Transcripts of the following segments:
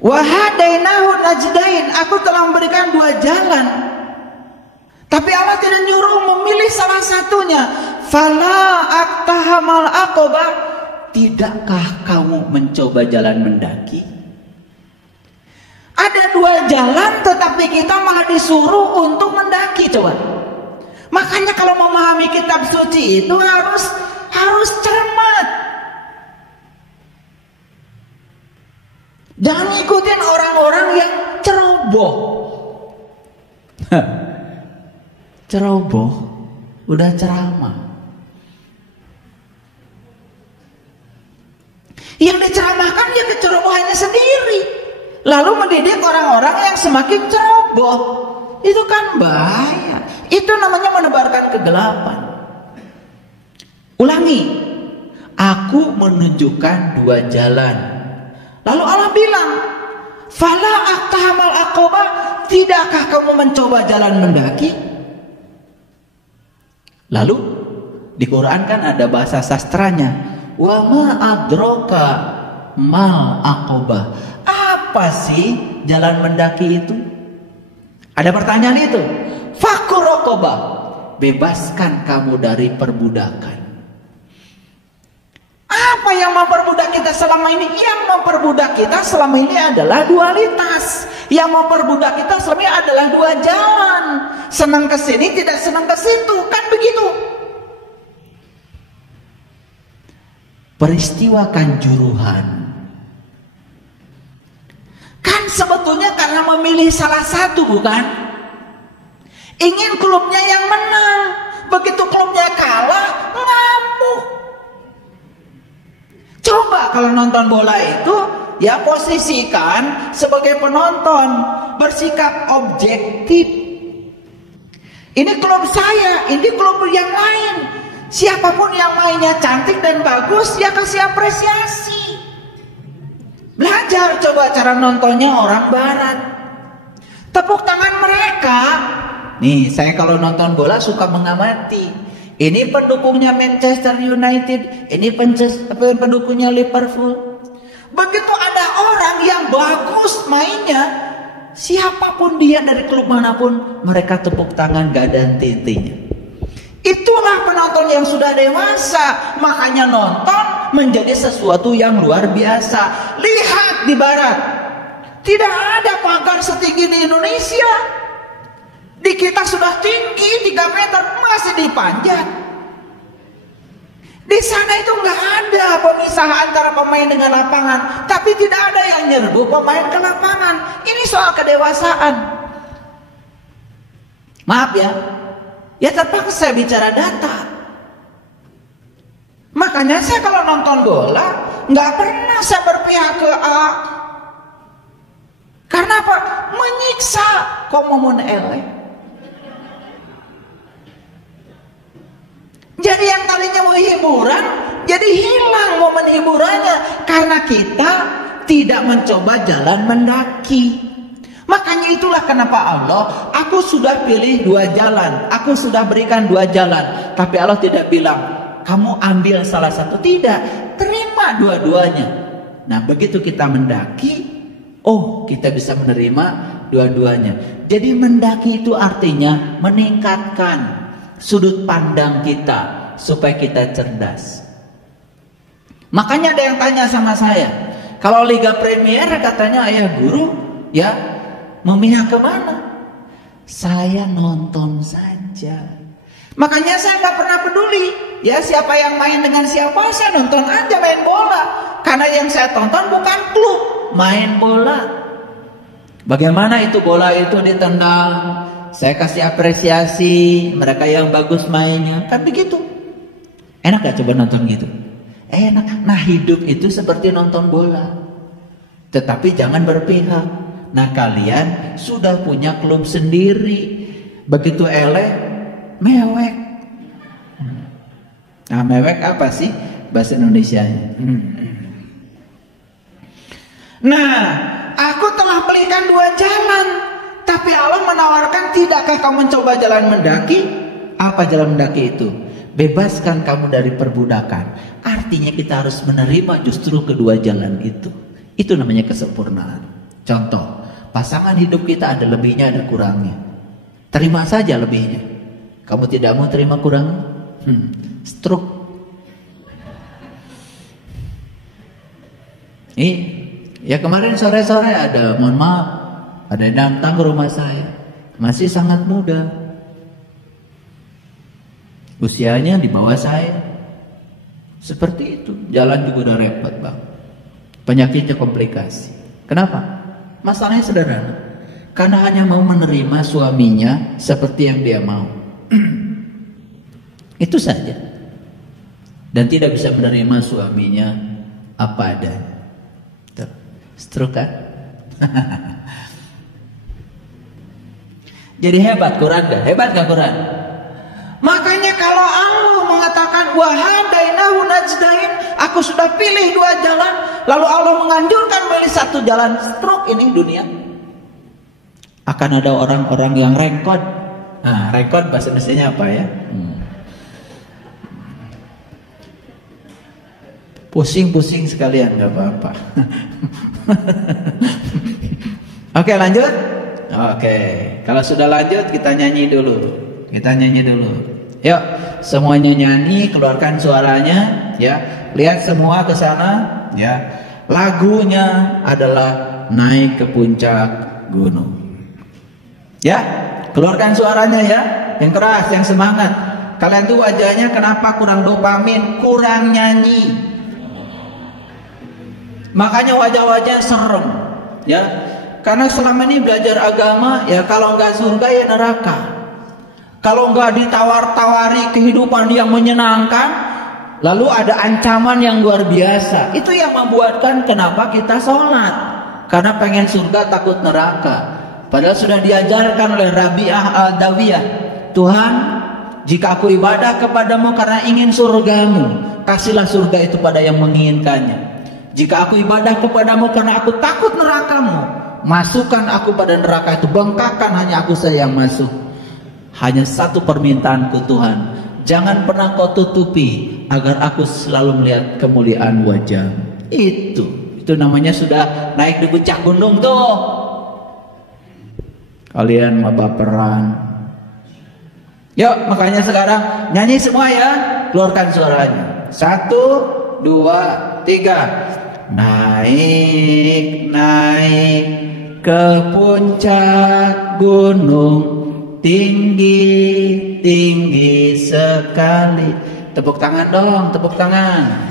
Wa hadainahu najdain, aku telah memberikan dua jalan. Tapi Allah tidak nyuruh memilih salah satunya. Fala aqtahamal aqabah, tidakkah kamu mencoba jalan mendaki? Ada dua jalan tetapi kita malah disuruh untuk mendaki, coba. Makanya kalau memahami kitab suci itu harus cermat. Jangan ngikutin orang-orang yang ceroboh. Ceroboh udah ceramah. Yang diceramahkan dia kecerobohannya sendiri, lalu mendidik orang-orang yang semakin ceroboh. Itu kan bahaya. Itu namanya menebarkan kegelapan. Ulangi, aku menunjukkan dua jalan. Lalu Allah bilang, fala aqtahamal aqabah, tidakkah kamu mencoba jalan mendaki? Lalu di Quran kan ada bahasa sastranya, wa ma adraka mal aqabah. Apa sih jalan mendaki itu? Ada pertanyaan itu. Fakur raqabah, bebaskan kamu dari perbudakan. Apa yang memperbudak kita selama ini? Yang memperbudak kita selama ini adalah dualitas. Yang memperbudak kita selama ini adalah dua jalan. Senang ke sini, tidak senang ke situ. Kan begitu. Peristiwa Kanjuruhan kan sebetulnya karena memilih salah satu, bukan? Ingin klubnya yang menang. Begitu klubnya kalah, ngamuk. Coba kalau nonton bola itu, ya posisikan sebagai penonton, bersikap objektif. Ini klub saya, ini klub yang lain. Siapapun yang mainnya cantik dan bagus, ya kasih apresiasi. Belajar coba cara nontonnya orang barat. Tepuk tangan mereka. Nih, saya kalau nonton bola suka mengamati. Ini pendukungnya Manchester United, ini pendukungnya Liverpool. Begitu ada orang yang bagus mainnya, siapapun dia dari klub manapun, mereka tepuk tangan gak ada henti-hentinya. Itulah penonton yang sudah dewasa. Makanya nonton menjadi sesuatu yang luar biasa. Lihat di barat, tidak ada pagar setinggi di Indonesia. Di kita sudah tinggi 3 meter, masih dipanjat. Di sana itu nggak ada pemisahan antara pemain dengan lapangan, tapi tidak ada yang nyerbu pemain ke lapangan. Ini soal kedewasaan. Maaf ya terpaksa saya bicara data. Makanya saya kalau nonton bola nggak pernah saya berpihak ke A. Karena apa? Menyiksa kok momen elek. Jadi yang tadinya mau hiburan, jadi hilang momen hiburannya. Karena kita tidak mencoba jalan mendaki. Makanya itulah kenapa Allah, aku sudah pilih 2 jalan, aku sudah berikan 2 jalan. Tapi Allah tidak bilang, kamu ambil salah satu. Tidak, terima dua-duanya. Nah begitu kita mendaki, oh kita bisa menerima dua-duanya. Jadi mendaki itu artinya meningkatkan sudut pandang kita supaya kita cerdas. Makanya ada yang tanya sama saya, kalau Liga Premier katanya ayah guru ya memihak kemana? Saya nonton saja. Makanya saya nggak pernah peduli ya siapa yang main dengan siapa, saya nonton aja main bola. Karena yang saya tonton bukan klub, main bola. Bagaimana itu bola itu ditendang, saya kasih apresiasi mereka yang bagus mainnya, kan begitu. Enak gak coba nonton gitu? Enak. Nah hidup itu seperti nonton bola, tetapi jangan berpihak. Nah kalian sudah punya klub sendiri, begitu eleh mewek. Nah mewek apa sih bahasa Indonesianya? Nah aku telah berikan 2 jalan. Tapi Allah menawarkan, tidakkah kamu mencoba jalan mendaki? Apa jalan mendaki itu? Bebaskan kamu dari perbudakan. Artinya kita harus menerima justru kedua jalan itu. Itu namanya kesempurnaan. Contoh, pasangan hidup kita ada lebihnya, ada kurangnya. Terima saja lebihnya. Kamu tidak mau terima kurangnya? Stroke. Ya kemarin sore-sore ada, mohon maaf, ada yang datang ke rumah saya, masih sangat muda, usianya di bawah saya. Seperti itu, jalan juga udah repot bang, penyakitnya komplikasi. Kenapa? Masalahnya sederhana, karena hanya mau menerima suaminya seperti yang dia mau. Itu saja. Dan tidak bisa menerima suaminya apa adanya. Stroke kan? Jadi hebat Quran gak? Hebat gak Quran? Makanya kalau Allah mengatakan wahadainahu najdain, aku sudah pilih dua jalan, lalu Allah menganjurkan pilih satu jalan, stroke ini dunia. Akan ada orang-orang yang rekod. Nah, rekod bahasa Indonesianya apa ya? Pusing-pusing sekalian, gak apa-apa. Oke, lanjut. Oke, kalau sudah lanjut kita nyanyi dulu. Kita nyanyi dulu. Yuk, semuanya nyanyi, keluarkan suaranya, ya. Lihat semua ke sana, ya. Lagunya adalah Naik ke Puncak Gunung. Ya, keluarkan suaranya ya, yang keras, yang semangat. Kalian tuh wajahnya kenapa kurang dopamin, kurang nyanyi. Makanya wajah-wajah serem, ya. Karena selama ini belajar agama, ya kalau nggak surga ya neraka. Kalau nggak ditawar-tawari kehidupan yang menyenangkan, lalu ada ancaman yang luar biasa. Itu yang membuatkan kenapa kita sholat. Karena pengen surga takut neraka. Padahal sudah diajarkan oleh Rabi'ah Al-Dawiyah, Tuhan, jika aku ibadah kepadamu karena ingin surgamu, kasihlah surga itu pada yang menginginkannya. Jika aku ibadah kepadamu karena aku takut nerakamu, masukkan aku pada neraka itu, bengkakkan hanya aku saja yang masuk. Hanya satu permintaanku Tuhan, jangan pernah kau tutupi agar aku selalu melihat kemuliaan wajah. Itu namanya sudah naik di puncak gunung tuh. Kalian mah baperan. Yuk, makanya sekarang nyanyi semua ya, keluarkan suaranya. 1, 2, 3. Naik, naik ke puncak gunung, tinggi, tinggi sekali. Tepuk tangan dong, tepuk tangan.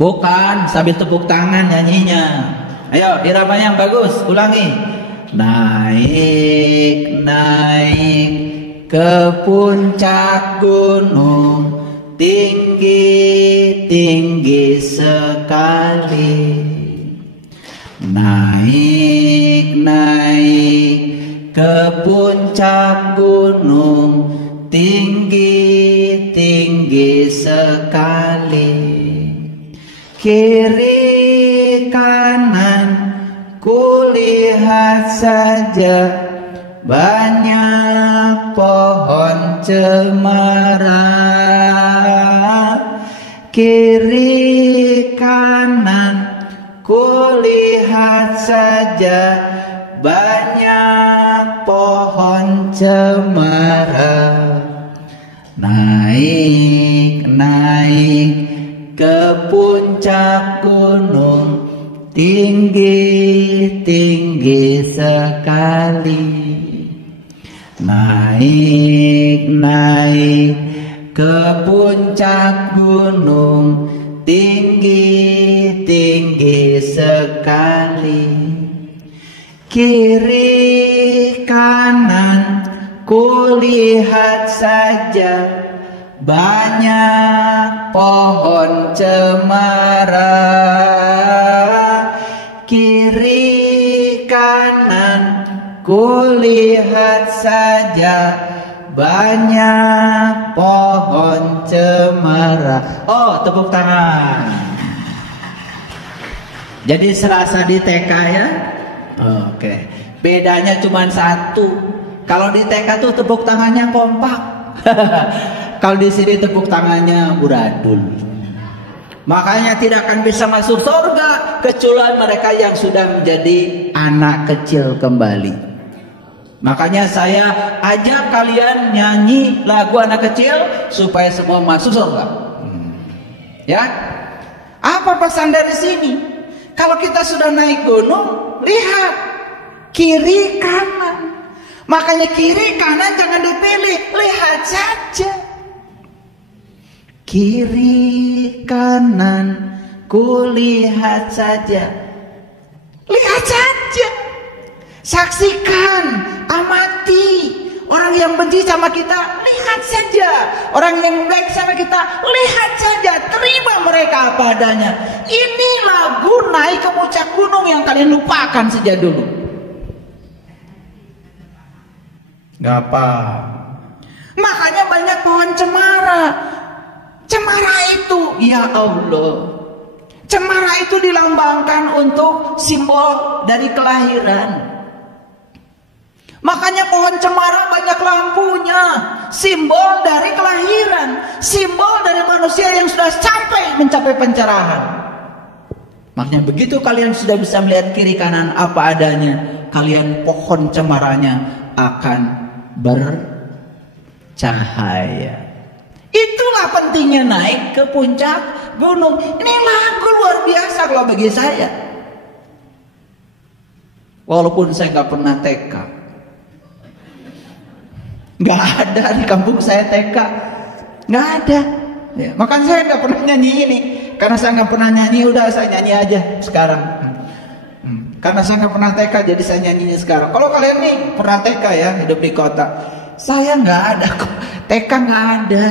Bukan sambil tepuk tangan nyanyinya. Ayo, irama yang bagus, ulangi. Naik, naik ke puncak gunung, tinggi, tinggi sekali. Naik, naik ke puncak gunung, tinggi, tinggi sekali. Kiri kanan kulihat saja, banyak pohon cemara. Kiri kanan kulihat saja, banyak pohon cemara. Naik, naik ke puncak gunung, tinggi, tinggi sekali. Naik, naik ke puncak gunung, tinggi, tinggi sekali. Kiri kanan kulihat saja, banyak pohon cemara. Kiri kanan kulihat saja, banyak pohon cemara. Oh, tepuk tangan. Jadi serasa di TK ya. Oke. Bedanya cuma satu. Kalau di TK tuh tepuk tangannya kompak. Kalau di sini tepuk tangannya buradul. Makanya tidak akan bisa masuk surga kecuali mereka yang sudah menjadi anak kecil kembali. Makanya saya ajak kalian nyanyi lagu anak kecil supaya semua masuk surga. Ya, apa pesan dari sini? Kalau kita sudah naik gunung, lihat kiri kanan. Makanya kiri kanan jangan dipilih, lihat saja. Kiri kanan kulihat saja. Lihat saja. Saksikan, amati. Orang yang benci sama kita, lihat saja. Orang yang baik sama kita, lihat saja. Terima mereka apa adanya. Ini lagu naik ke puncak gunung yang kalian lupakan sejak dulu. Gak apa. Makanya banyak pohon cemara. Cemara itu, ya Allah, cemara itu dilambangkan untuk simbol dari kelahiran. Makanya pohon cemara banyak lampunya, simbol dari kelahiran, simbol dari manusia yang sudah mencapai pencerahan. Makanya begitu kalian sudah bisa melihat kiri kanan apa adanya, kalian pohon cemaranya akan bercahaya. Itulah pentingnya naik ke puncak gunung. Ini lagu luar biasa kalau bagi saya. Walaupun saya nggak pernah TK, nggak ada di kampung saya TK, nggak ada. Ya, makanya saya nggak pernah nyanyi ini. Karena saya nggak pernah nyanyi, udah saya nyanyi aja sekarang. Karena saya nggak pernah TK, jadi saya nyanyinya sekarang. Kalau kalian nih pernah TK ya, hidup di kota, saya nggak ada kok. TK nggak ada.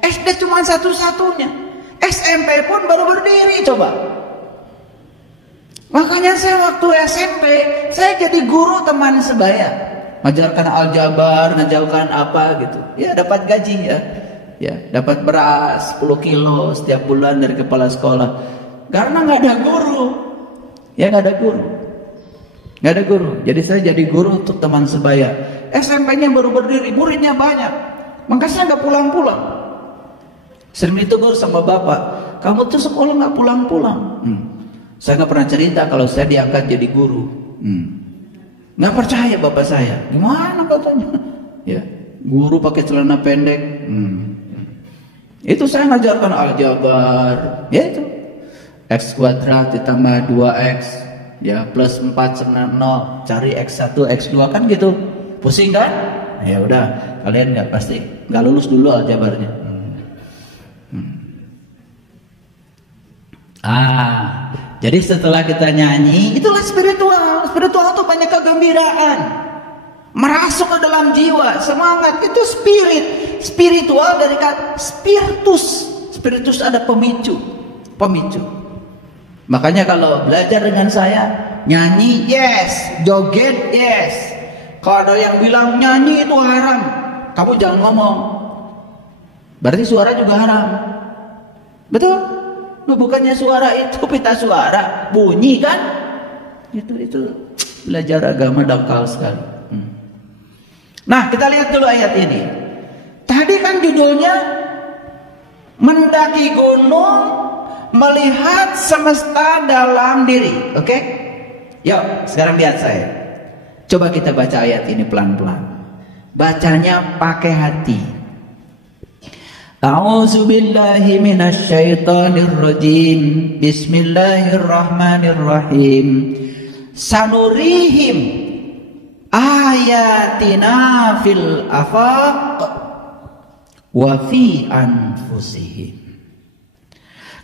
SD cuma satu-satunya. SMP pun baru berdiri, coba. Makanya saya waktu SMP, saya jadi guru teman sebaya. Ngajarkan aljabar, ngajarkan apa gitu. Ya dapat gaji ya. Ya, dapat beras 10 kilo setiap bulan dari kepala sekolah. Karena nggak ada guru. Ya nggak ada guru. Nggak ada guru. Jadi saya jadi guru untuk teman sebaya. SMP-nya baru berdiri, muridnya banyak. Maka saya nggak pulang-pulang. Sering ditegur sama bapak, kamu tuh sekolah nggak pulang-pulang. Saya nggak pernah cerita kalau saya diangkat jadi guru. Nggak percaya bapak saya. Gimana katanya? Ya, guru pakai celana pendek. Itu saya ngajarkan aljabar. Ya itu. X kuadrat ditambah 2x, ya plus 4 sama 0, cari x1 x2 kan gitu. Pusing kan? Ya udah, kalian nggak pasti nggak lulus dulu aljabarnya. Jadi setelah kita nyanyi, itulah spiritual. Spiritual itu banyak kegembiraan, merasuk ke dalam jiwa, semangat. Itu spirit. Spiritual dari kata spiritus. Spiritus ada pemicu. Makanya kalau belajar dengan saya, nyanyi yes, joget yes. Kalau ada yang bilang nyanyi itu haram, kamu jangan ngomong. Berarti suara juga haram. Betul? Lu bukannya suara itu pita suara, bunyi kan? Itu belajar agama dangkal sekali. Nah, kita lihat dulu ayat ini. Tadi kan judulnya mendaki gunung, melihat semesta dalam diri. Oke? Yuk, sekarang lihat saya. Coba kita baca ayat ini pelan-pelan. Bacanya pakai hati. A'udzu billahi minasyaitonir rajim. Bismillahirrahmanirrahim. Sanurihim ayatina fil afaq wa fi anfusihim.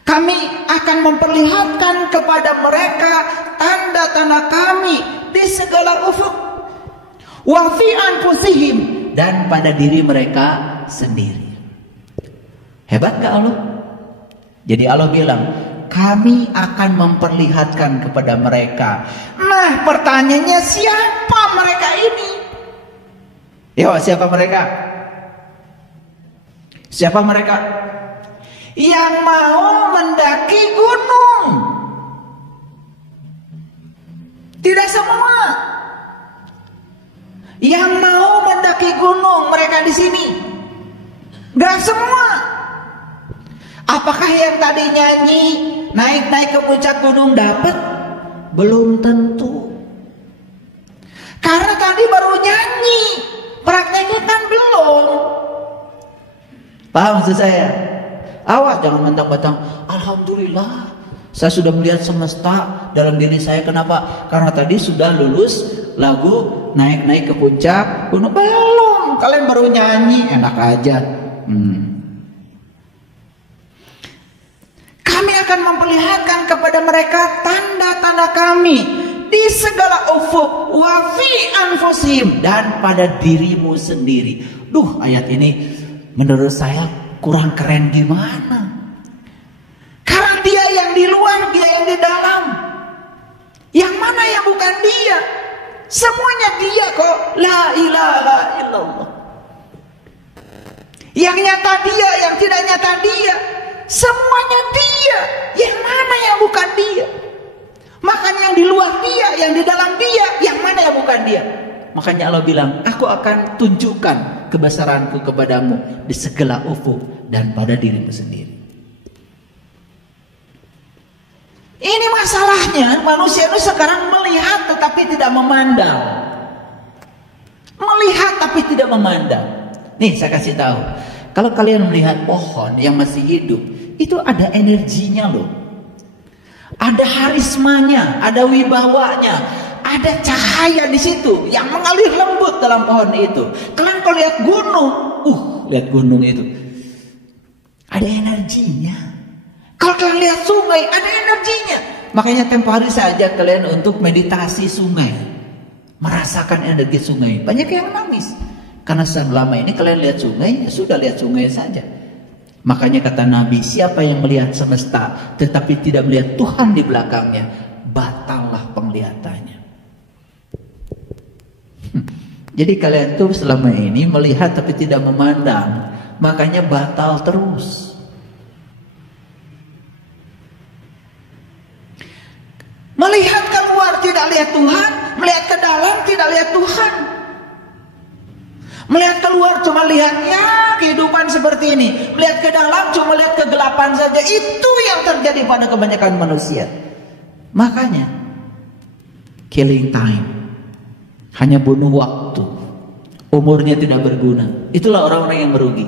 Kami akan memperlihatkan kepada mereka tanda-tanda kami di segala ufuk, wa fi anfusihim, dan pada diri mereka sendiri. Hebat gak Allah? Jadi Allah bilang, kami akan memperlihatkan kepada mereka. Nah, pertanyaannya siapa mereka ini? Yo, siapa mereka? Siapa mereka? Yang mau mendaki gunung. Tidak semua. Yang mau mendaki gunung mereka di sini. Gak semua. Apakah yang tadi nyanyi naik-naik ke puncak gunung dapat? Belum tentu. Karena tadi baru nyanyi, prakteknya kan belum. Paham maksud saya? Awas jangan mentang-mentang alhamdulillah saya sudah melihat semesta dalam diri saya. Kenapa? Karena tadi sudah lulus lagu naik-naik ke puncak gunung. Belum, kalian baru nyanyi, enak aja. Kami akan memperlihatkan kepada mereka tanda-tanda kami di segala ufuk, wa fi anfusihim, dan pada dirimu sendiri. Duh, ayat ini menurut saya kurang keren gimana? Karena dia yang di luar, dia yang di dalam. Yang mana yang bukan dia? Semuanya dia kok. La ilaha illallah. Yang nyata dia, yang tidak nyata dia, semuanya dia. Yang mana yang bukan dia? Makanya yang di luar dia, yang di dalam dia, yang mana yang bukan dia? Makanya Allah bilang, aku akan tunjukkan kebesaranku kepadamu di segala ufuk dan pada dirimu sendiri. Ini masalahnya, manusia itu sekarang melihat tetapi tidak memandang. Melihat tapi tidak memandang. Nih saya kasih tahu, kalau kalian melihat pohon yang masih hidup, itu ada energinya loh. Ada harismanya, ada wibawanya, ada cahaya di situ yang mengalir lembut dalam pohon itu. Kalian kalau lihat gunung, lihat gunung itu, ada energinya. Kalau kalian lihat sungai, ada energinya. Makanya tempo hari saya ajak kalian untuk meditasi sungai, merasakan energi sungai. Banyak yang nangis karena selama ini kalian lihat sungai, ya sudah lihat sungai saja. Makanya kata Nabi, siapa yang melihat semesta tetapi tidak melihat Tuhan di belakangnya, batallah penglihatannya. Jadi kalian tuh selama ini melihat tapi tidak memandang, makanya batal terus. Melihat keluar tidak lihat Tuhan, melihat ke dalam tidak lihat Tuhan. Melihat keluar cuma lihatnya kehidupan seperti ini, melihat ke dalam cuma lihat kegelapan saja. Itu yang terjadi pada kebanyakan manusia. Makanya killing time, hanya bunuh waktu, umurnya tidak berguna. Itulah orang-orang yang merugi,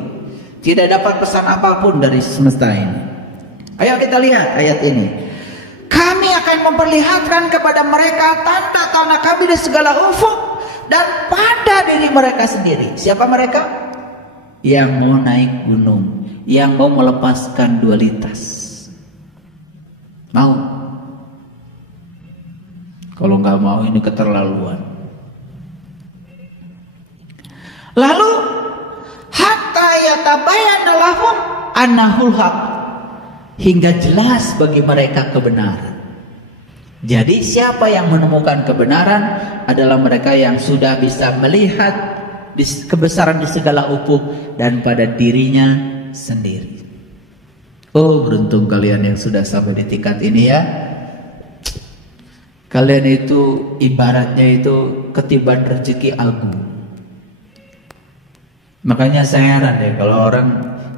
tidak dapat pesan apapun dari semesta ini. Ayo kita lihat ayat ini. Kami akan memperlihatkan kepada mereka tanda-tanda kami di segala ufuk dan pada diri mereka sendiri. Siapa mereka? Yang mau naik gunung, yang mau melepaskan dualitas. Mau? Kalau nggak mau ini keterlaluan. Lalu hatta yatabayyana lahum annahul haq, hingga jelas bagi mereka kebenaran. Jadi siapa yang menemukan kebenaran adalah mereka yang sudah bisa melihat kebesaran di segala ufuk dan pada dirinya sendiri. Oh, beruntung kalian yang sudah sampai di tingkat ini ya. Kalian itu ibaratnya itu ketiban rezeki agung. Makanya saya heran ya kalau orang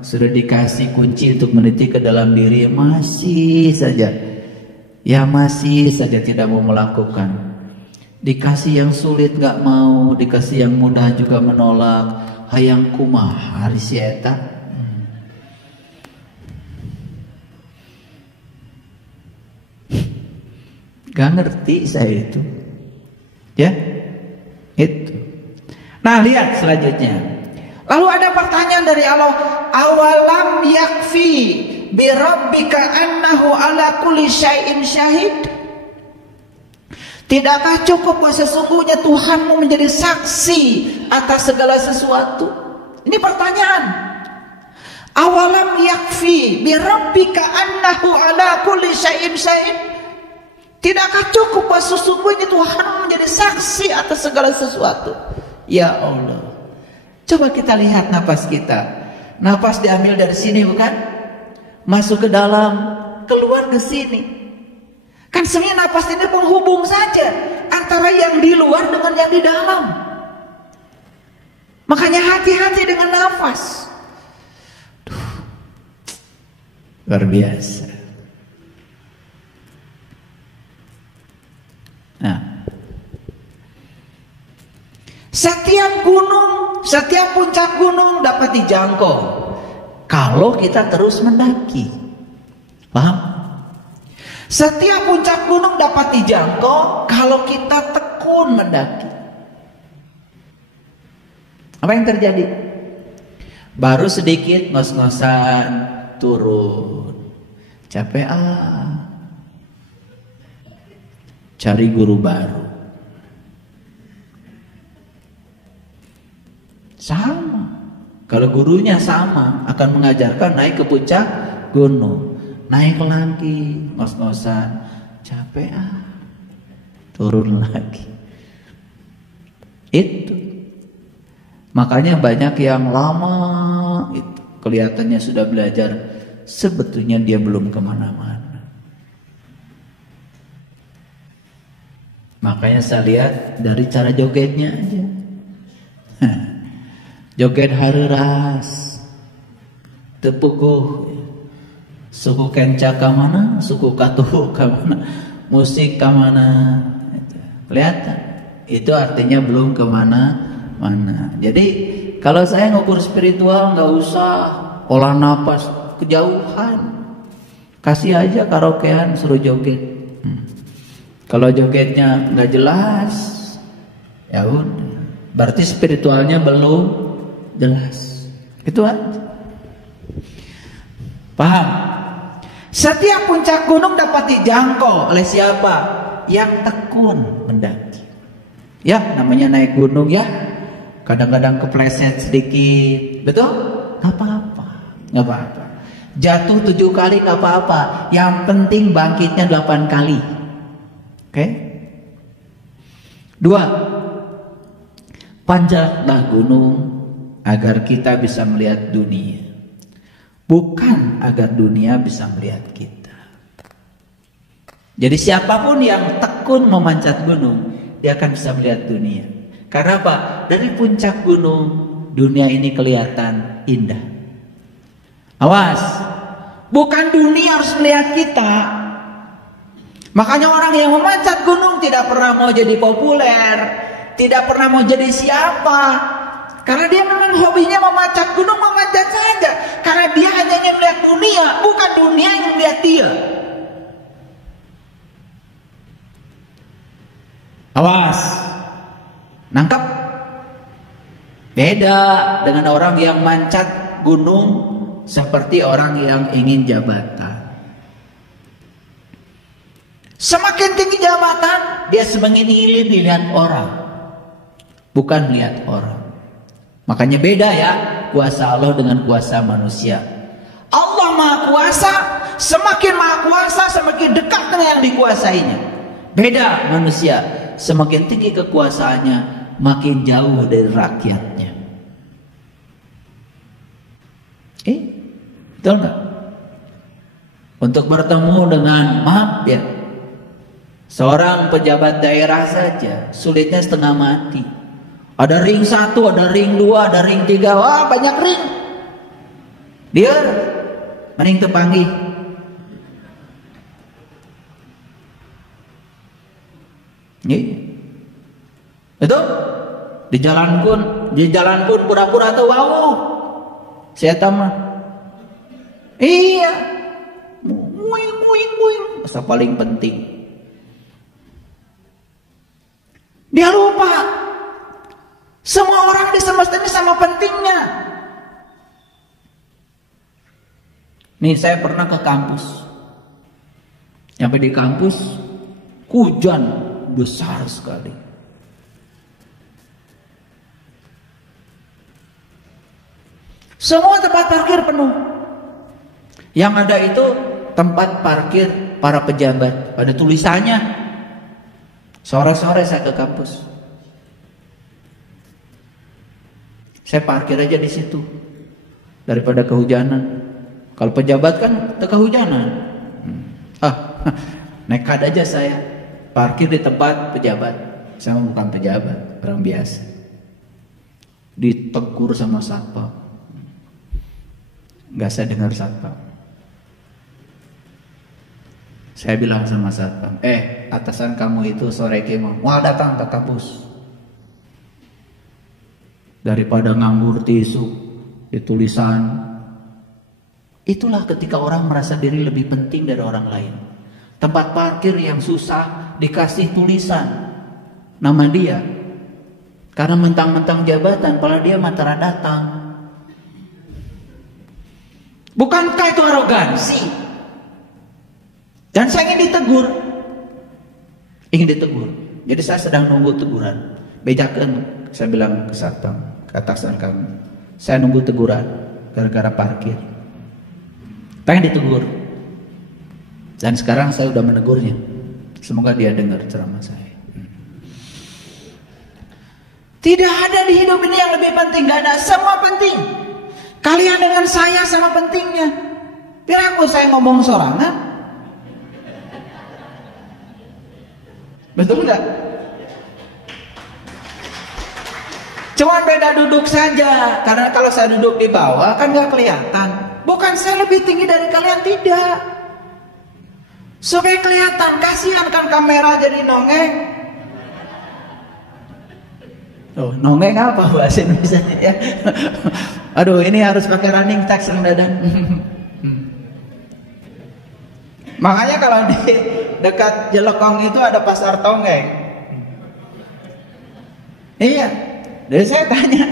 sudah dikasih kunci untuk meniti ke dalam diri, masih saja tidak mau melakukan. Dikasih yang sulit gak mau, dikasih yang mudah juga menolak. Hayang kumaha hari si eta. Gak ngerti saya itu. Ya, itu. Nah lihat selanjutnya. Lalu ada pertanyaan dari Allah, awalam yakfi bi rabbika annahu ala kulli syai'in syahid? Tidakkah cukup bahwa sesungguhnya Tuhanmu menjadi saksi atas segala sesuatu? Ini pertanyaan. Awalam yakfi bi rabbika annahu ala kulli syai'in syahid? Tidakkah cukup bahwa sesungguhnya Tuhanmu menjadi saksi atas segala sesuatu? Ya Allah. Coba kita lihat napas kita. Napas diambil dari sini bukan? Masuk ke dalam, keluar ke sini. Kan sebenarnya napas ini penghubung saja antara yang di luar dengan yang di dalam. Makanya hati-hati dengan nafas. Luar biasa. Nah, setiap gunung, setiap puncak gunung dapat dijangkau kalau kita terus mendaki. Paham? Setiap puncak gunung dapat dijangkau kalau kita tekun mendaki. Apa yang terjadi? Baru sedikit ngos-ngosan turun, capek cari guru baru. Sama, kalau gurunya sama akan mengajarkan naik ke puncak gunung, naik lagi ngos-ngosan, capek turun lagi. Itu makanya banyak yang lama itu kelihatannya sudah belajar, sebetulnya dia belum kemana-mana. Makanya saya lihat dari cara jogetnya aja. Joget hareras, tepukuh, suku kenca kamana, suku katuh kamana, musik kamana, kelihatan. Itu artinya belum kemana-mana. Jadi kalau saya ngukur spiritual nggak usah olah napas kejauhan, kasih aja karaokean suruh joget. Kalau jogetnya nggak jelas, ya udah, berarti spiritualnya belum jelas. Itu aja. Paham? Setiap puncak gunung dapat dijangkau oleh siapa? Yang tekun mendaki. Ya, namanya naik gunung ya. Kadang-kadang kepleset sedikit, betul? Gak apa-apa, gak apa-apa. Jatuh 7 kali gak apa-apa. Yang penting bangkitnya 8 kali. Oke? 2. Panjatlah gunung agar kita bisa melihat dunia, bukan agar dunia bisa melihat kita. Jadi siapapun yang tekun memanjat gunung, dia akan bisa melihat dunia. Karena apa? Dari puncak gunung, dunia ini kelihatan indah. Awas, bukan dunia harus melihat kita. Makanya orang yang memanjat gunung tidak pernah mau jadi populer, tidak pernah mau jadi siapa. Karena dia memang hobinya memanjat gunung, memanjat saja. Karena dia hanya ingin melihat dunia, bukan dunia yang melihat dia. Awas, nangkap? Beda dengan orang yang manjat gunung seperti orang yang ingin jabatan. Semakin tinggi jabatan, dia semakin ingin dilihat orang, bukan melihat orang. Makanya beda ya kuasa Allah dengan kuasa manusia. Allah Maha Kuasa, semakin Maha Kuasa semakin dekat dengan yang dikuasainya. Beda manusia, semakin tinggi kekuasaannya makin jauh dari rakyatnya. Betul nggak? Untuk bertemu dengan, maaf ya, seorang pejabat daerah saja sulitnya setengah mati. Ada ring 1, ada ring 2, ada ring 3. Wah, banyak ring. Dia mending tepangi. Itu di jalan pun pura-pura tuh wow. Saya tamat. Iya. Muing. Masa paling penting. Dia lupa. Semua orang di semesta ini sama pentingnya. Nih saya pernah ke kampus. Sampai di kampus hujan besar sekali. Semua tempat parkir penuh. Yang ada itu tempat parkir para pejabat. Ada tulisannya. Sore-sore saya ke kampus. Saya parkir aja di situ daripada kehujanan. Kalau pejabat kan kehujanan. Nekat aja saya parkir di tempat pejabat. Saya bukan pejabat, orang biasa. Ditegur sama satpam. Nggak saya dengar satpam. Saya bilang sama satpam, atasan kamu itu sore mau datang ke kampus. Daripada nganggur tisu di tulisan. Itulah ketika orang merasa diri lebih penting dari orang lain. Tempat parkir yang susah dikasih tulisan nama dia. Karena mentang-mentang jabatan, padahal dia matara datang. Bukankah itu arogansi? Dan saya ingin ditegur. Jadi saya sedang nunggu teguran. Bejakan, saya bilang ke satpam, ke atasan kamu. Saya nunggu teguran gara-gara parkir. Pengen ditegur. Dan sekarang saya udah menegurnya. Semoga dia dengar ceramah saya. Tidak ada di hidup ini yang lebih penting. Gak ada, semua penting. Kalian dengan saya sama pentingnya. Biar aku saya ngomong sorangan. Betul gak? Cuman beda duduk saja. Karena kalau saya duduk di bawah kan gak kelihatan. Bukan saya lebih tinggi dari kalian, tidak. Supaya kelihatan, kasihan kan kamera jadi nongeng. Oh, nongeng apa bahasa Indonesia ya? Aduh, ini harus pakai running text Dadan. Makanya kalau di dekat Jelekong itu ada pasar tonggeng. Iya. Jadi saya tanya,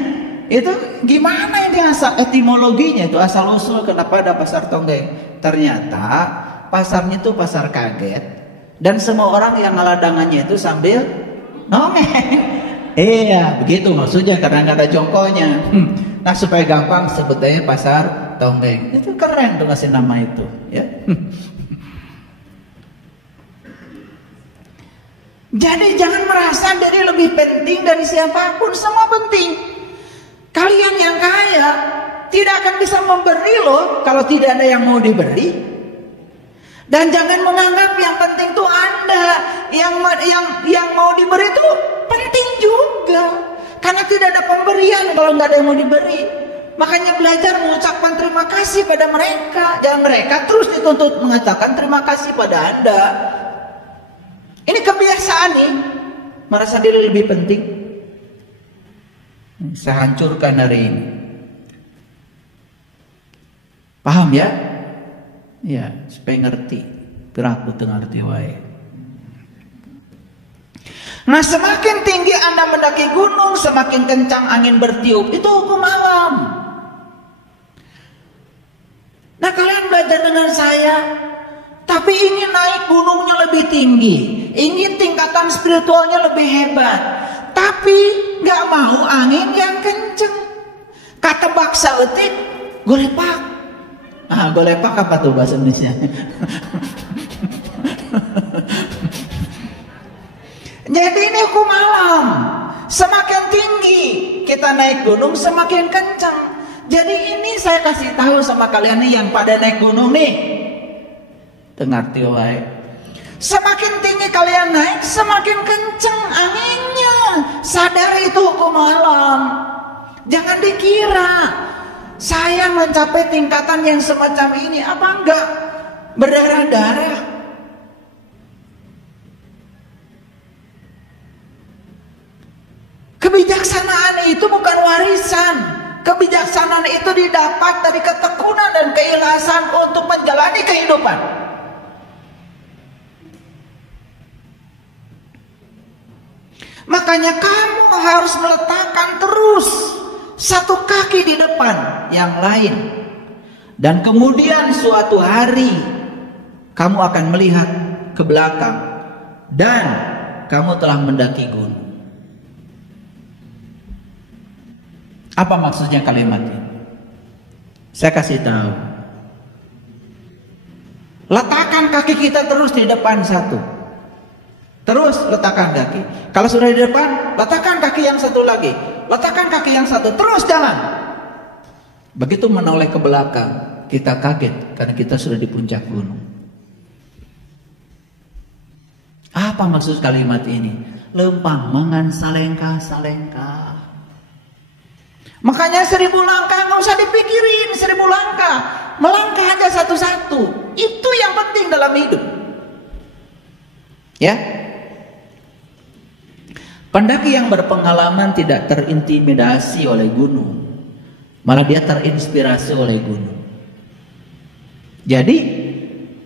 itu gimana ini etimologinya, itu asal usul kenapa ada pasar tonggeng? Ternyata pasarnya itu pasar kaget, dan semua orang yang ngeladangannya itu sambil nongeng. Iya, begitu maksudnya, karena nggak ada jongkonya. Nah, supaya gampang sebutnya pasar tonggeng. Itu keren tuh ngasih nama itu, ya. Jadi jangan merasa diri lebih penting dari siapapun, semua penting. Kalian yang kaya tidak akan bisa memberi loh kalau tidak ada yang mau diberi. Dan jangan menganggap yang penting itu Anda, yang mau diberi itu penting juga. Karena tidak ada pemberian kalau nggak ada yang mau diberi. Makanya belajar mengucapkan terima kasih pada mereka. Jangan mereka terus dituntut mengatakan terima kasih pada Anda. Ini kebiasaan nih, merasa diri lebih penting. Saya hancurkan hari ini. Paham ya? Ya, supaya ngerti. Geraku ngerti wae. Nah, semakin tinggi Anda mendaki gunung, semakin kencang angin bertiup. Itu hukum alam. Nah, kalian belajar dengan saya, tapi ingin naik gunungnya lebih tinggi, ingin tingkatan spiritualnya lebih hebat, tapi nggak mau angin yang kenceng. Kata baksa etik, golepak. Ah, golepak apa tuh bahasa Indonesia? Jadi ini hukum alam. Semakin tinggi kita naik gunung, semakin kencang. Jadi ini saya kasih tahu sama kalian nih yang pada naik gunung nih. Dengar tiwai. Semakin tinggi kalian naik, semakin kencang anginnya. Sadar itu hukum alam. Jangan dikira saya mencapai tingkatan yang semacam ini, apa enggak berdarah-darah. Kebijaksanaan itu bukan warisan. Kebijaksanaan itu didapat dari ketekunan dan keikhlasan untuk menjalani kehidupan. Makanya kamu harus meletakkan terus satu kaki di depan yang lain. Dan kemudian suatu hari kamu akan melihat ke belakang dan kamu telah mendaki gunung. Apa maksudnya kalimat ini? Saya kasih tahu. Letakkan kaki kita terus di depan satu. Terus letakkan kaki. Kalau sudah di depan, letakkan kaki yang satu lagi. Letakkan kaki yang satu. Terus jalan. Begitu menoleh ke belakang, kita kaget karena kita sudah di puncak gunung. Apa maksud kalimat ini? Lempang mangan salengkah. Makanya 1000 langkah nggak usah dipikirin, 1000 langkah. Melangkah aja satu-satu. Itu yang penting dalam hidup. Ya. Pendaki yang berpengalaman tidak terintimidasi oleh gunung, malah dia terinspirasi oleh gunung. Jadi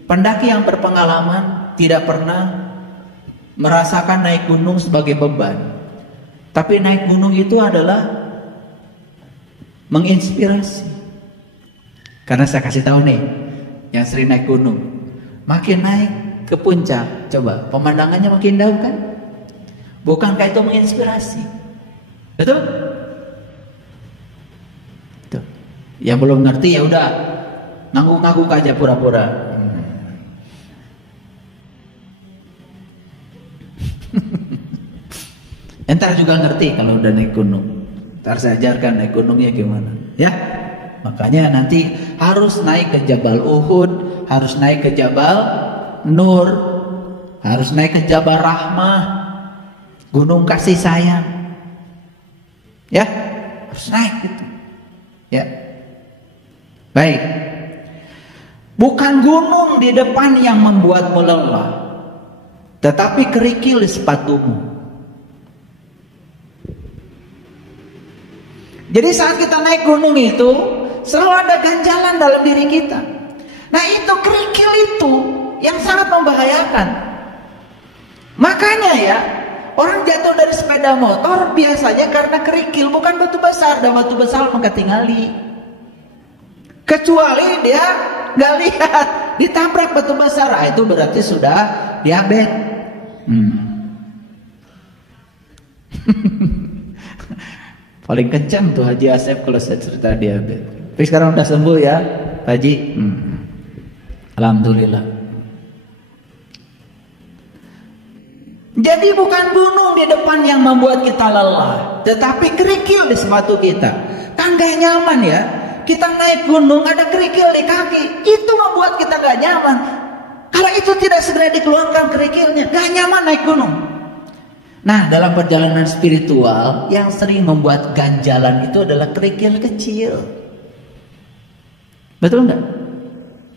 pendaki yang berpengalaman tidak pernah merasakan naik gunung sebagai beban, tapi naik gunung itu adalah menginspirasi. Karena saya kasih tahu nih, yang sering naik gunung, makin naik ke puncak, coba pemandangannya makin jauh kan? Bukankah itu menginspirasi? Betul? Tuh. Yang belum ngerti ya udah ngangguk-ngangguk aja pura-pura. Entar juga ngerti kalau udah naik gunung. Ntar saya ajarkan naik gunungnya gimana, ya. Makanya nanti harus naik ke Jabal Uhud, harus naik ke Jabal Nur, harus naik ke Jabal Rahmah, Gunung Kasih Sayang, ya, harus naik gitu, ya. Baik, bukan gunung di depan yang membuatmu lelah, tetapi kerikil di sepatumu. Jadi saat kita naik gunung itu selalu ada ganjalan dalam diri kita. Nah itu kerikil itu yang sangat membahayakan. Makanya ya, orang jatuh dari sepeda motor biasanya karena kerikil, bukan batu besar. Dan batu besar maka tinggali. Kecuali dia gak lihat, ditabrak batu besar, itu berarti sudah diabetes. Paling kencang tuh Haji Asep kalau saya cerita diabetes. Tapi sekarang udah sembuh ya Pak Haji. Alhamdulillah. Jadi bukan gunung di depan yang membuat kita lelah, tetapi kerikil di sepatu kita. Kan gak nyaman ya. Kita naik gunung ada kerikil di kaki, itu membuat kita gak nyaman. Kalau itu tidak segera dikeluarkan kerikilnya, gak nyaman naik gunung. Nah dalam perjalanan spiritual yang sering membuat ganjalan itu adalah kerikil kecil. Betul nggak?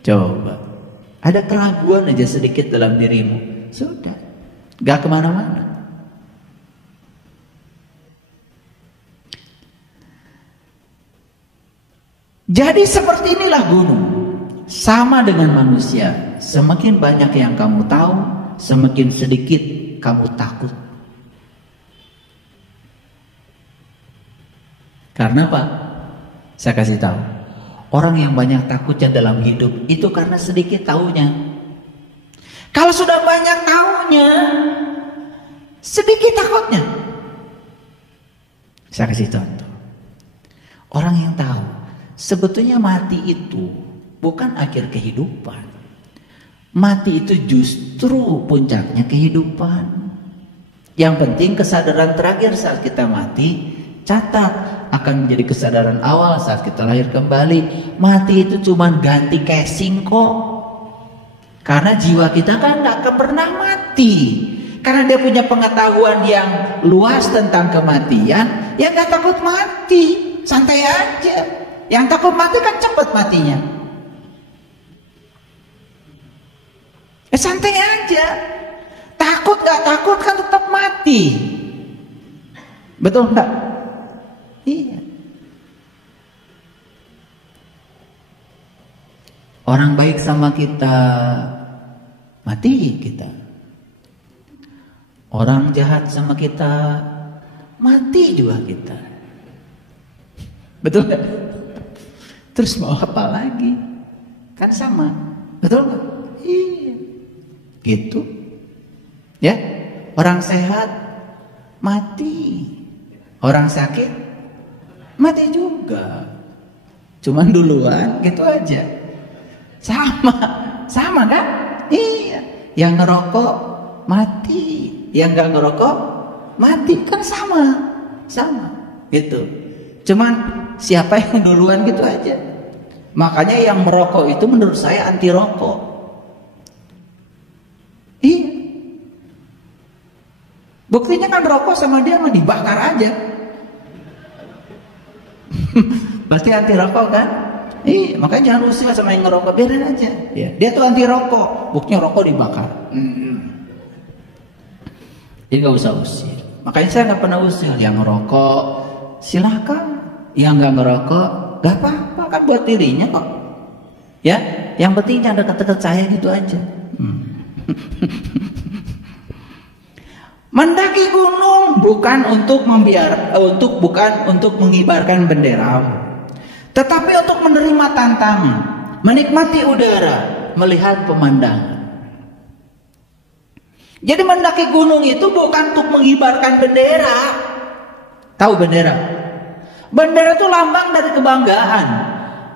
Coba ada keraguan aja sedikit dalam dirimu, sudah gak kemana-mana. Jadi seperti inilah gunung, sama dengan manusia. Semakin banyak yang kamu tahu, semakin sedikit kamu takut. Karena apa? Saya kasih tahu. Orang yang banyak takutnya dalam hidup itu karena sedikit taunya. Kalau sudah banyak taunya, sedikit takutnya. Saya kasih contoh. Orang yang tahu sebetulnya mati itu bukan akhir kehidupan. Mati itu justru puncaknya kehidupan. Yang penting kesadaran terakhir saat kita mati, catat, akan menjadi kesadaran awal saat kita lahir kembali. Mati itu cuma ganti casing kok. Karena jiwa kita kan gak akan pernah mati. Karena dia punya pengetahuan yang luas tentang kematian, ya gak takut mati, santai aja. Yang takut mati kan cepat matinya. Santai aja. Takut gak takut kan tetap mati. Betul enggak? Iya. Orang baik sama kita, mati kita. Orang jahat sama kita, mati juga kita. Betul gak? Terus mau apa lagi? Kan sama. Betul gak? Iya. Gitu. Ya. Orang sehat, mati. Orang sakit, mati juga. Cuman duluan gitu aja. Sama kan? Iya. Yang ngerokok mati, yang gak ngerokok mati, kan sama gitu. Cuman siapa yang duluan gitu aja. Makanya yang merokok itu menurut saya anti rokok. Iya. Buktinya kan rokok sama dia mah dibakar aja. Berarti anti rokok kan? Iya, makanya jangan usil sama yang ngerokok, biarin aja. Ya, dia tuh anti rokok, buktinya rokok dibakar. Jadi nggak usah usir. Makanya saya nggak pernah usir. Yang ngerokok silakan, yang nggak ngerokok nggak apa-apa, kan buat dirinya kok. Ya, yang penting jangan dekat-dekat saya gitu aja. Mendaki gunung bukan untuk mengibarkan bendera, tetapi untuk menerima tantangan, menikmati udara, melihat pemandangan. Jadi mendaki gunung itu bukan untuk mengibarkan bendera. Tahu bendera? Bendera itu lambang dari kebanggaan,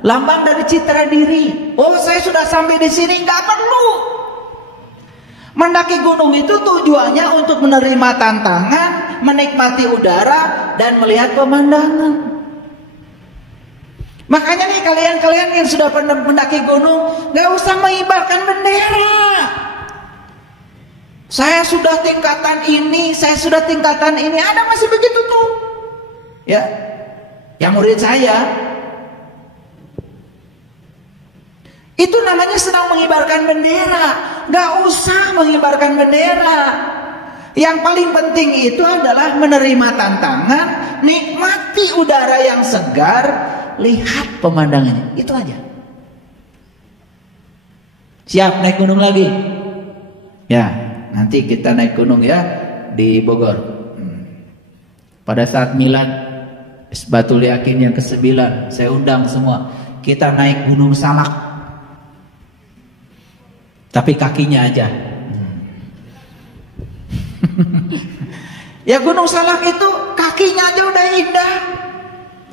lambang dari citra diri. Oh, saya sudah sampai di sini, nggak perlu. Mendaki gunung itu tujuannya untuk menerima tantangan, menikmati udara, dan melihat pemandangan. Makanya nih kalian yang sudah pernah mendaki gunung, gak usah mengibarkan bendera. Saya sudah tingkatan ini, saya sudah tingkatan ini, ada masih begitu tuh. Ya, yang murid saya. Itu namanya sedang mengibarkan bendera. Gak usah mengibarkan bendera. Yang paling penting itu adalah menerima tantangan, nikmati udara yang segar, lihat pemandangannya. Itu aja. Siap naik gunung lagi? Ya, nanti kita naik gunung ya di Bogor. Pada saat milad Batul Yakin yang ke-9, saya undang semua. Kita naik Gunung Salak. Tapi kakinya aja. Ya Gunung Salak itu kakinya aja udah indah.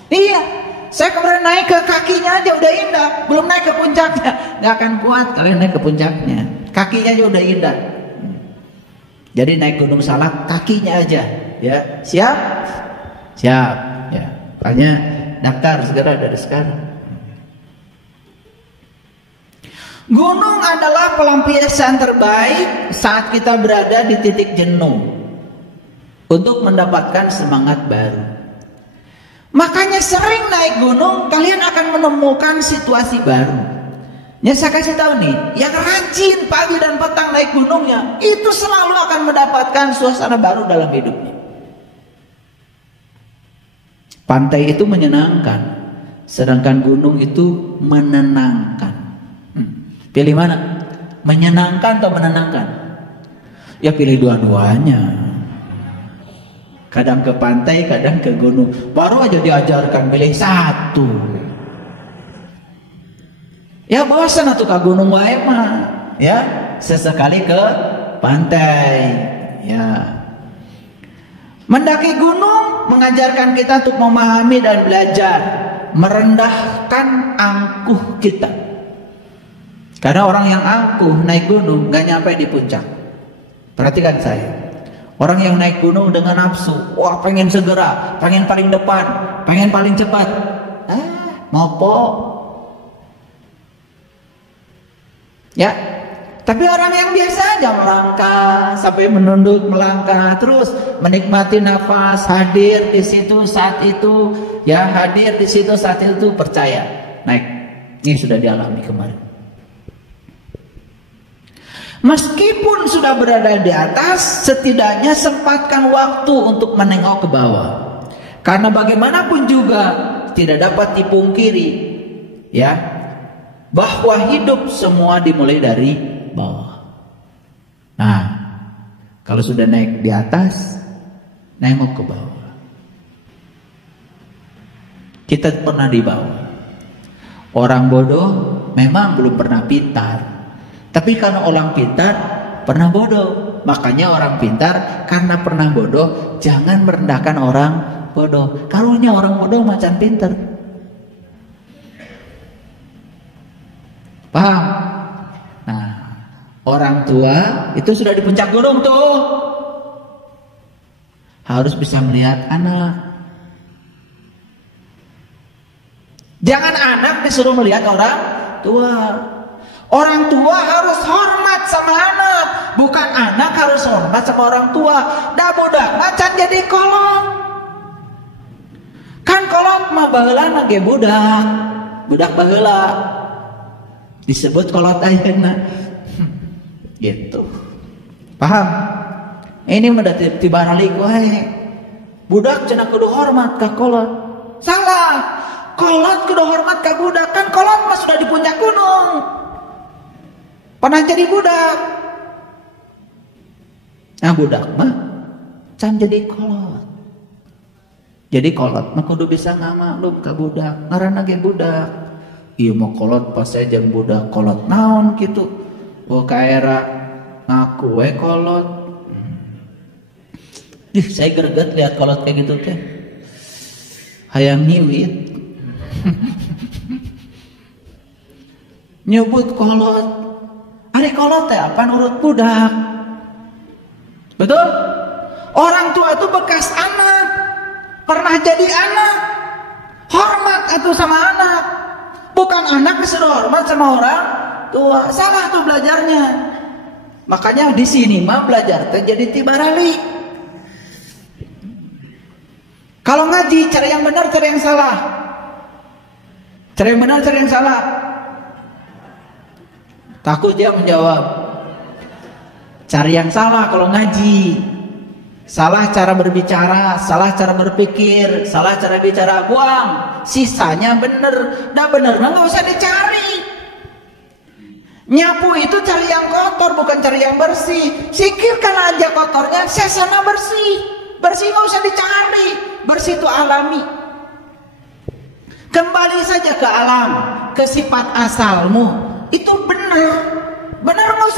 Iya, saya kemarin naik ke kakinya aja udah indah. Belum naik ke puncaknya, nggak akan kuat kalian naik ke puncaknya. Kakinya aja udah indah. Jadi naik Gunung Salak kakinya aja. Ya, siap? Siap. Ya, makanya daftar segera dari sekarang. Gunung adalah pelampiasan terbaik saat kita berada di titik jenuh untuk mendapatkan semangat baru. Makanya sering naik gunung kalian akan menemukan situasi baru. Ya saya kasih tahu nih, yang rajin pagi dan petang naik gunungnya itu selalu akan mendapatkan suasana baru dalam hidupnya. Pantai itu menyenangkan, sedangkan gunung itu menenangkan. Pilih mana? Menyenangkan atau menenangkan? Ya pilih dua-duanya. Kadang ke pantai, kadang ke gunung. Baru aja diajarkan pilih satu. Ya bosan atau ke gunung wae mah. Ya, sesekali ke pantai. Ya. Mendaki gunung mengajarkan kita untuk memahami dan belajar, merendahkan angkuh kita. Karena orang yang angkuh naik gunung gak nyampe di puncak. Perhatikan saya, orang yang naik gunung dengan nafsu, wah pengen segera, pengen paling depan, pengen paling cepat, mopo. Ya, tapi orang yang biasa aja melangkah sampai menunduk melangkah terus menikmati nafas, hadir di situ saat itu, ya hadir di situ saat itu, percaya naik. Ini sudah dialami kemarin. Meskipun sudah berada di atas, setidaknya sempatkan waktu untuk menengok ke bawah. Karena bagaimanapun juga tidak dapat dipungkiri, ya, bahwa hidup semua dimulai dari bawah. Nah, kalau sudah naik di atas, nengok ke bawah. Kita pernah di bawah. Orang bodoh memang belum pernah pintar. Tapi karena orang pintar pernah bodoh, makanya orang pintar karena pernah bodoh jangan merendahkan orang bodoh. Karunya orang bodoh macan pintar. Paham? Nah, orang tua itu sudah di puncak gunung tuh, harus bisa melihat anak. Jangan anak disuruh melihat orang tua. Orang tua harus hormat sama anak, bukan anak harus hormat sama orang tua. Dah bodak macan jadi kolot. Kan kolot mah baheula na ge budak. Budak baheula disebut kolot ayeuna. Gitu. Paham? Ini mah tibaralik wae. Budak cenah kudu hormat ka kolot. Salah. Kolot kudu hormat ka budak, kan kolot mah sudah di puncak gunung. Pernah jadi budak. Nah budak mah can jadi kolot. Jadi kolot mah kudu bisa ngamaklum ka budak. Ngaranna ge budak. Ieu mah kolot pas aja budak kolot naon kitu. Oh kaera ngaku we kolot. Saya greget lihat kolot kayak gitu teh. Hayang nyiwit. Nyebut kolot. Ari kolot teh apa nurut budak. Betul? Orang tua itu bekas anak. Pernah jadi anak. Hormat atuh sama anak. Bukan anak disuruh hormat sama orang tua. Salah tuh belajarnya. Makanya di sini mah belajar teh jadi tibarali. Kalau ngaji, cara yang benar, cara yang salah. Cara yang benar, cara yang salah. Takut dia menjawab. Cari yang salah kalau ngaji. Salah cara berbicara, salah cara berpikir, salah cara bicara, buang. Sisanya benar. Nah benar, nggak usah dicari. Nyapu itu cari yang kotor, bukan cari yang bersih. Sikirkan aja kotornya, sesana bersih. Bersih nggak usah dicari. Bersih itu alami. Kembali saja ke alam, ke sifat asalmu. Itu benar. Benar nggak usah